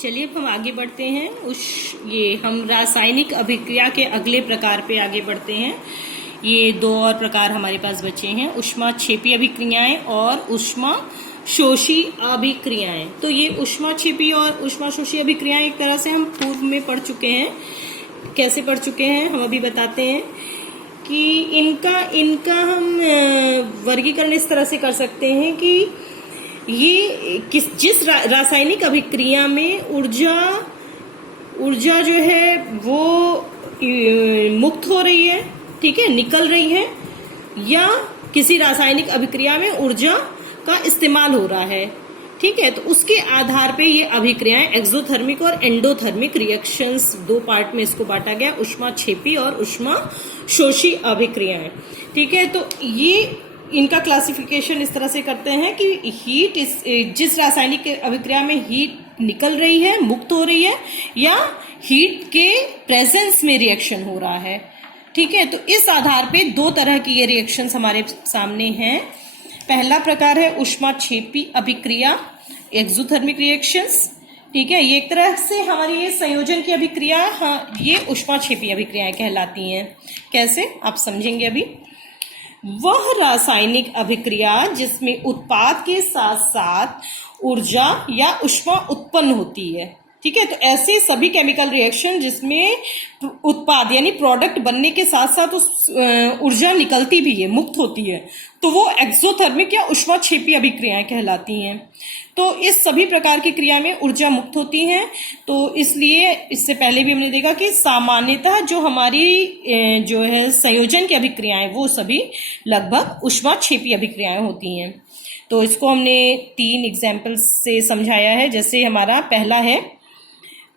चलिए अब हम आगे बढ़ते हैं। हम रासायनिक अभिक्रिया के अगले प्रकार पे आगे बढ़ते हैं। ये दो और प्रकार हमारे पास बचे हैं, ऊष्माक्षेपी अभिक्रियाएं और ऊष्माशोषी अभिक्रियाएं। तो ये ऊष्माक्षेपी और ऊष्माशोषी अभिक्रियाएं एक तरह से हम पूर्व में पढ़ चुके हैं। कैसे पढ़ चुके हैं हम अभी बताते हैं कि इनका हम वर्गीकरण इस तरह से कर सकते हैं कि ये जिस रासायनिक अभिक्रिया में ऊर्जा जो है वो मुक्त हो रही है, ठीक है, निकल रही है, या किसी रासायनिक अभिक्रिया में ऊर्जा का इस्तेमाल हो रहा है, ठीक है। तो उसके आधार पे ये अभिक्रियाएं एक्सोथर्मिक और एंडोथर्मिक रिएक्शंस, दो पार्ट में इसको बांटा गया, ऊष्माक्षेपी और ऊष्माशोषी अभिक्रियाएं, ठीक है। तो ये इनका क्लासिफिकेशन इस तरह से करते हैं कि जिस रासायनिक अभिक्रिया में हीट निकल रही है, मुक्त हो रही है, या हीट के प्रेजेंस में रिएक्शन हो रहा है, ठीक है। तो इस आधार पे दो तरह की ये रिएक्शंस हमारे सामने हैं। पहला प्रकार है ऊष्माक्षेपी अभिक्रिया, एक्सोथर्मिक रिएक्शंस, ठीक है। ये एक तरह से हमारी ये संयोजन की अभिक्रिया, ये ऊष्माक्षेपी अभिक्रियाएं कहलाती हैं। कैसे, आप समझेंगे अभी। वह रासायनिक अभिक्रिया जिसमें उत्पाद के साथ साथ ऊर्जा या ऊष्मा उत्पन्न होती है, ठीक है। तो ऐसे सभी केमिकल रिएक्शन जिसमें उत्पाद यानी प्रोडक्ट बनने के साथ साथ उस ऊर्जा निकलती भी है, मुक्त होती है, तो वो एक्सोथर्मिक या ऊष्माक्षेपी अभिक्रियाएं कहलाती हैं। तो इस सभी प्रकार की क्रिया में ऊर्जा मुक्त होती है। तो इसलिए इससे पहले भी हमने देखा कि सामान्यतः जो हमारी जो है संयोजन की अभिक्रियाएं वो सभी लगभग ऊष्माक्षेपी अभिक्रियाएं होती हैं। तो इसको हमने 3 एग्जाम्पल्स से समझाया है। जैसे हमारा पहला है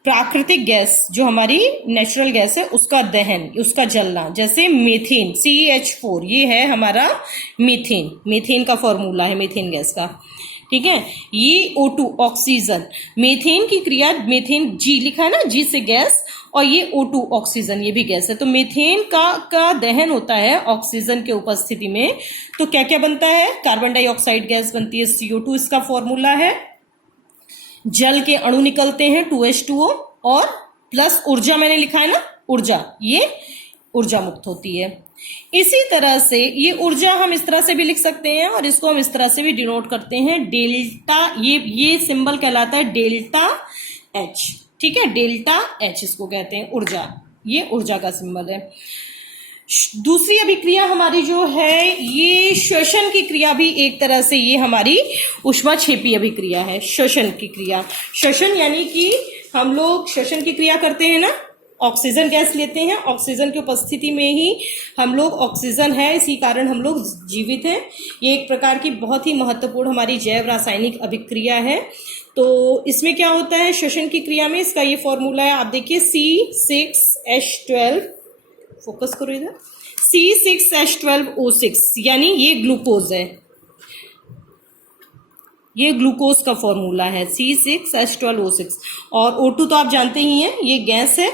प्राकृतिक गैस, जो हमारी नेचुरल गैस है, उसका दहन, उसका जलना, जैसे मीथेन CH4, ये है हमारा मीथेन का फॉर्मूला है मीथेन गैस का, ठीक है। ये O2 ऑक्सीजन, मीथेन की क्रिया, मीथेन G लिखा है ना, G से गैस, और ये O2 ऑक्सीजन, ये भी गैस है। तो मीथेन का दहन होता है ऑक्सीजन के उपस्थिति में। तो क्या क्या बनता है, कार्बन डाइऑक्साइड गैस बनती है, CO2 इसका फॉर्मूला है। जल के अणु निकलते हैं 2H2O, और प्लस ऊर्जा मैंने लिखा है ना, ऊर्जा, ये ऊर्जा मुक्त होती है। इसी तरह से ये ऊर्जा हम इस तरह से भी लिख सकते हैं, और इसको हम इस तरह से भी डिनोट करते हैं, डेल्टा, ये सिंबल कहलाता है डेल्टा H, ठीक है। डेल्टा H इसको कहते हैं ऊर्जा, ये ऊर्जा का सिंबल है। दूसरी अभिक्रिया हमारी जो है ये श्वसन की क्रिया, भी एक तरह से ये हमारी ऊष्माक्षेपी अभिक्रिया है। श्वसन की क्रिया, श्वसन यानी कि हम लोग श्वसन की क्रिया करते हैं ना, ऑक्सीजन गैस लेते हैं, ऑक्सीजन की उपस्थिति में ही हम लोग, ऑक्सीजन है इसी कारण हम लोग जीवित हैं। ये एक प्रकार की बहुत ही महत्वपूर्ण हमारी जैव रासायनिक अभिक्रिया है। तो इसमें क्या होता है श्वसन की क्रिया में, इसका ये फॉर्मूला है, आप देखिए C6H12, फोकस करो इधर, C6H12O6, यानी ये ग्लूकोज है, ये ग्लूकोज का फॉर्मूला है C6H12O6। और O2 तो आप जानते ही हैं, ये गैस है,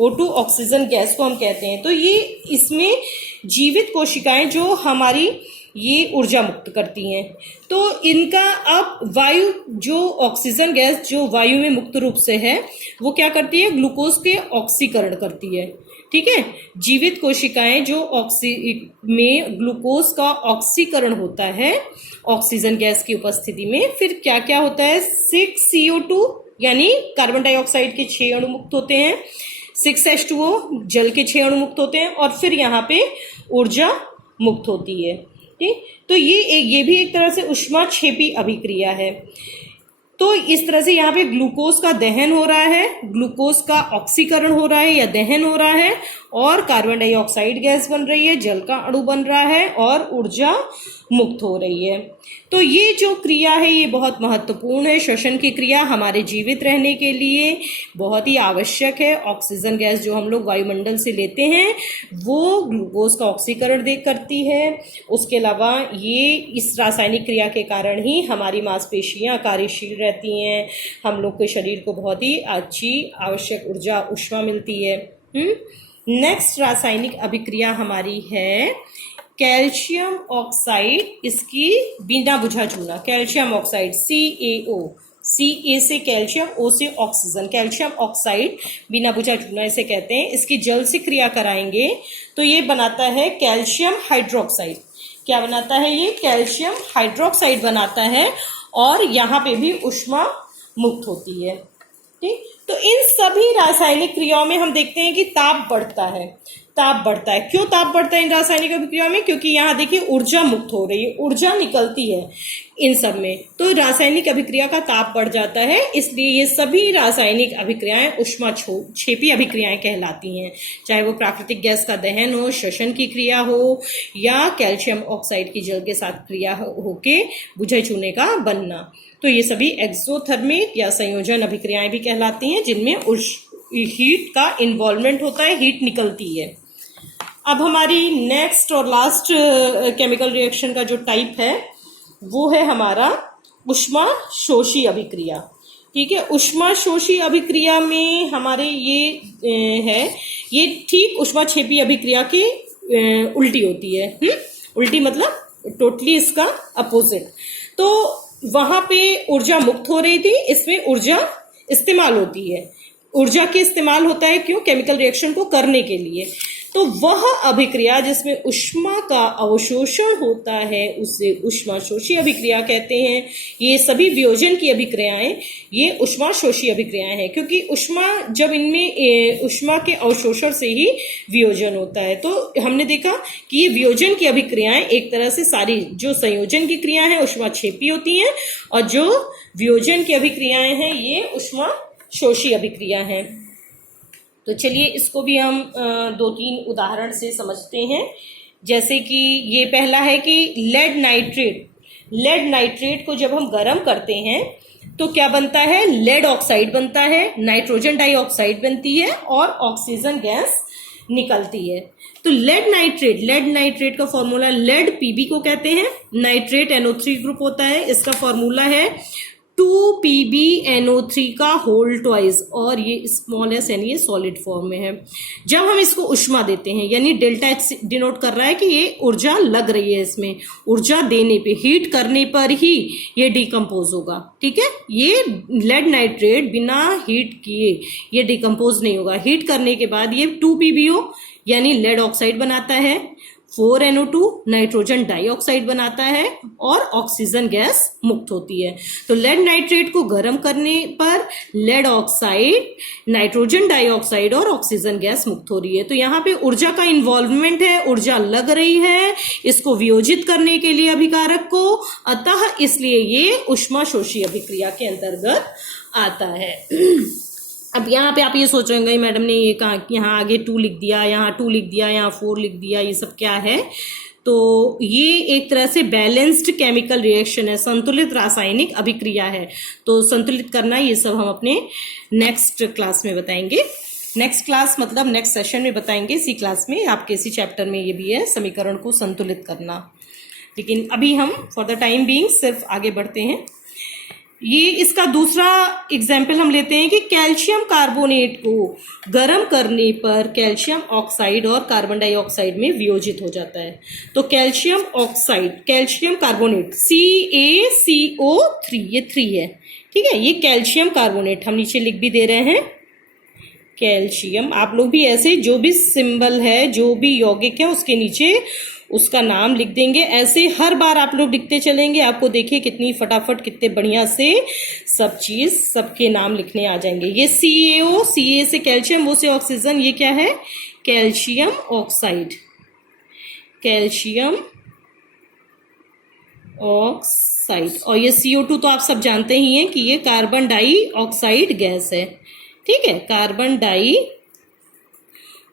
O2 ऑक्सीजन गैस को हम कहते हैं। तो ये इसमें जीवित कोशिकाएं जो हमारी ये ऊर्जा मुक्त करती हैं। तो इनका अब वायु, जो ऑक्सीजन गैस जो वायु में मुक्त रूप से है, वो क्या करती है, ग्लूकोज के ऑक्सीकरण करती है, ठीक है। जीवित कोशिकाएं जो में ग्लूकोज का ऑक्सीकरण होता है ऑक्सीजन गैस की उपस्थिति में, फिर क्या क्या होता है, 6CO2 यानी कार्बन डाइऑक्साइड के 6 अणु मुक्त होते हैं, 6H2O जल के 6 अणु मुक्त होते हैं, और फिर यहाँ पे ऊर्जा मुक्त होती है, ठीक। तो ये भी एक तरह से ऊष्माक्षेपी अभिक्रिया है। तो इस तरह से यहाँ पे ग्लूकोज का दहन हो रहा है, ग्लूकोज का ऑक्सीकरण हो रहा है या दहन हो रहा है, और कार्बन डाइऑक्साइड गैस बन रही है, जल का अणु बन रहा है, और ऊर्जा मुक्त हो रही है। तो ये जो क्रिया है ये बहुत महत्वपूर्ण है। श्वसन की क्रिया हमारे जीवित रहने के लिए बहुत ही आवश्यक है। ऑक्सीजन गैस जो हम लोग वायुमंडल से लेते हैं वो ग्लूकोज का ऑक्सीकरण करती है। उसके अलावा ये इस रासायनिक क्रिया के कारण ही हमारी मांसपेशियां कार्यशील रहती हैं, हम लोग के शरीर को बहुत ही अच्छी आवश्यक ऊर्जा, ऊष्मा मिलती है। नेक्स्ट रासायनिक अभिक्रिया हमारी है कैल्शियम ऑक्साइड, इसकी बिना बुझा चूना, कैल्शियम ऑक्साइड CaO, Ca से कैल्शियम, O से ऑक्सीजन, कैल्शियम ऑक्साइड बिना बुझा चूना इसे कहते हैं। इसकी जल से क्रिया कराएंगे तो ये बनाता है कैल्शियम हाइड्रोक्साइड। क्या बनाता है ये? कैल्शियम हाइड्रोक्साइड बनाता है और यहाँ पे भी ऊष्मा मुक्त होती है। ठीक, तो इन सभी रासायनिक क्रियाओं में हम देखते हैं कि ताप बढ़ता है। ताप बढ़ता है, क्यों ताप बढ़ता है इन रासायनिक अभिक्रियाओं में? क्योंकि यहाँ देखिए ऊर्जा मुक्त हो रही है, ऊर्जा निकलती है इन सब में, तो रासायनिक अभिक्रिया का ताप बढ़ जाता है। इसलिए ये सभी रासायनिक अभिक्रियाएं ऊष्माक्षेपी अभिक्रियाएं कहलाती हैं, चाहे वो प्राकृतिक गैस का दहन हो, श्वसन की क्रिया हो, या कैल्शियम ऑक्साइड की जल के साथ क्रिया होके बुझे चूने का बनना। तो ये सभी एक्सोथर्मिक या संयोजन अभिक्रियाएं भी कहलाती हैं, जिनमें हीट का इन्वॉल्वमेंट होता है, हीट निकलती है। अब हमारी नेक्स्ट और लास्ट केमिकल रिएक्शन का जो टाइप है वो है हमारा ऊष्माशोषी अभिक्रिया। ठीक है, ऊष्माशोषी अभिक्रिया में हमारे ये ठीक ऊष्माक्षेपी अभिक्रिया की उल्टी होती है। उल्टी मतलब टोटली इसका अपोजिट। तो वहां पे ऊर्जा मुक्त हो रही थी, इसमें ऊर्जा इस्तेमाल होती है। ऊर्जा के इस्तेमाल होता है क्यों? केमिकल रिएक्शन को करने के लिए। तो वह अभिक्रिया जिसमें ऊष्मा का अवशोषण होता है उसे ऊष्माशोषी अभिक्रिया कहते हैं। ये सभी वियोजन की अभिक्रियाएं ये ऊष्माशोषी अभिक्रियाएं हैं, क्योंकि ऊष्मा जब इनमें ऊष्मा के अवशोषण से ही वियोजन होता है। तो हमने देखा कि ये वियोजन की अभिक्रियाएं एक तरह से सारी जो संयोजन की क्रियाएं हैं ऊष्माक्षेपी होती हैं, और जो वियोजन की अभिक्रियाएं हैं ये ऊष्माशोषी अभिक्रिया हैं। तो चलिए इसको भी हम 2-3 उदाहरण से समझते हैं। जैसे कि ये पहला है कि लेड नाइट्रेट को जब हम गर्म करते हैं तो क्या बनता है? लेड ऑक्साइड बनता है, नाइट्रोजन डाइऑक्साइड बनती है और ऑक्सीजन गैस निकलती है। तो लेड नाइट्रेट का फॉर्मूला, लेड पीबी को कहते हैं, नाइट्रेट NO3 ग्रुप होता है, इसका फॉर्मूला है 2PbNO3 का होल ट्वाइस, और ये स्मॉल एस यानी ये सॉलिड फॉर्म में है। जब हम इसको ऊष्मा देते हैं, यानी डेल्टा एच डिनोट कर रहा है कि ये ऊर्जा लग रही है, इसमें ऊर्जा देने पे, हीट करने पर ही ये डिकम्पोज होगा। ठीक है, ये लेड नाइट्रेट बिना हीट किए ये डिकम्पोज नहीं होगा। हीट करने के बाद ये 2PbO यानी लेड ऑक्साइड बनाता है, 4NO2 नाइट्रोजन डाइऑक्साइड बनाता है और ऑक्सीजन गैस मुक्त होती है। तो लेड नाइट्रेट को गर्म करने पर लेड ऑक्साइड, नाइट्रोजन डाइऑक्साइड और ऑक्सीजन गैस मुक्त हो रही है। तो यहाँ पे ऊर्जा का इन्वॉल्वमेंट है, ऊर्जा लग रही है इसको वियोजित करने के लिए अभिकारक को, अतः इसलिए ये ऊष्माशोषी अभिक्रिया के अंतर्गत आता है। अब यहाँ पे आप ये सोच रहे हैं मैडम ने ये कहा कि यहाँ आगे 2 लिख दिया, यहाँ 2 लिख दिया, यहाँ 4 लिख दिया, ये सब क्या है? तो ये एक तरह से बैलेंस्ड केमिकल रिएक्शन है, संतुलित रासायनिक अभिक्रिया है। तो संतुलित करना ये सब हम अपने नेक्स्ट क्लास में बताएंगे। नेक्स्ट क्लास मतलब नेक्स्ट सेशन में बताएंगे। इसी क्लास में आपके इसी चैप्टर में ये भी है, समीकरण को संतुलित करना। लेकिन अभी हम फॉर द टाइम बीइंग सिर्फ आगे बढ़ते हैं। ये इसका दूसरा एग्जाम्पल हम लेते हैं कि कैल्शियम कार्बोनेट को गर्म करने पर कैल्शियम ऑक्साइड और कार्बन डाइऑक्साइड में वियोजित हो जाता है। तो calcium oxide, calcium carbonate CaCO3, ये 3 है। ठीक है, ये कैल्शियम कार्बोनेट हम नीचे लिख भी दे रहे हैं। कैल्शियम, आप लोग भी ऐसे जो भी सिंबल है, जो भी यौगिक है उसके नीचे उसका नाम लिख देंगे। ऐसे हर बार आप लोग लिखते चलेंगे, आपको देखिए कितनी फटाफट, कितने बढ़िया से सब चीज, सबके नाम लिखने आ जाएंगे। ये CaO, Ca से कैल्शियम, O से ऑक्सीजन, ये क्या है? Calcium oxide, calcium oxide. और ये CO2 तो आप सब जानते ही हैं कि ये कार्बन डाइऑक्साइड गैस है। ठीक है, कार्बन डाई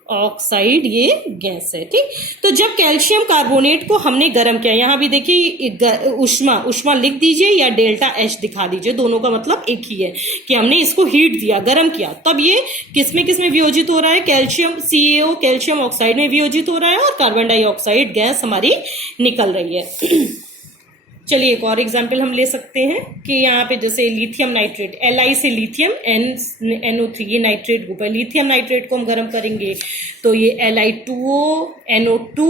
ऑक्साइड ये गैस है। ठीक, तो जब कैल्शियम कार्बोनेट को हमने गर्म किया, यहां भी देखिए ऊष्मा लिख दीजिए या डेल्टा H दिखा दीजिए, दोनों का मतलब एक ही है कि हमने इसको हीट दिया, गर्म किया, तब ये किसमें वियोजित हो रहा है? कैल्शियम CaO कैल्शियम ऑक्साइड में वियोजित हो रहा है और कार्बन डाइऑक्साइड गैस हमारी निकल रही है। चलिए एक और एग्जाम्पल हम ले सकते हैं कि यहाँ पे जैसे लिथियम नाइट्रेट, Li से लिथियम, NO3 ये नाइट्रेट ग्रुप है। लिथियम नाइट्रेट को हम गर्म करेंगे तो ये Li2O NO2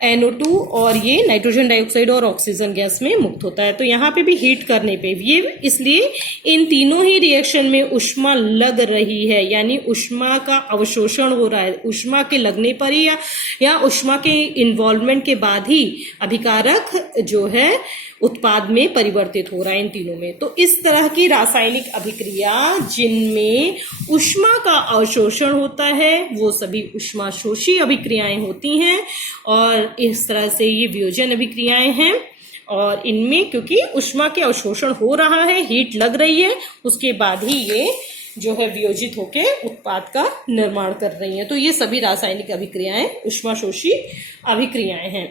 NO2 और ये नाइट्रोजन डाइऑक्साइड और ऑक्सीजन गैस में मुक्त होता है। तो यहाँ पे भी हीट करने पे ये इसलिए इन तीनों ही रिएक्शन में ऊष्मा लग रही है, यानी ऊष्मा का अवशोषण हो रहा है। ऊष्मा के लगने पर ही या ऊष्मा के इन्वॉल्वमेंट के बाद ही अभिकारक जो है उत्पाद में परिवर्तित हो रहा है इन तीनों में। तो इस तरह की रासायनिक अभिक्रिया जिनमें ऊष्मा का अवशोषण होता है वो सभी ऊष्माशोषी अभिक्रियाएं होती हैं, और इस तरह से ये वियोजन अभिक्रियाएं हैं। और इनमें क्योंकि ऊष्मा के अवशोषण हो रहा है, हीट लग रही है, उसके बाद ही ये जो है वियोजित होकर उत्पाद का निर्माण कर रही हैं। तो ये सभी रासायनिक अभिक्रियाएं ऊष्माशोषी अभिक्रियाएं हैं।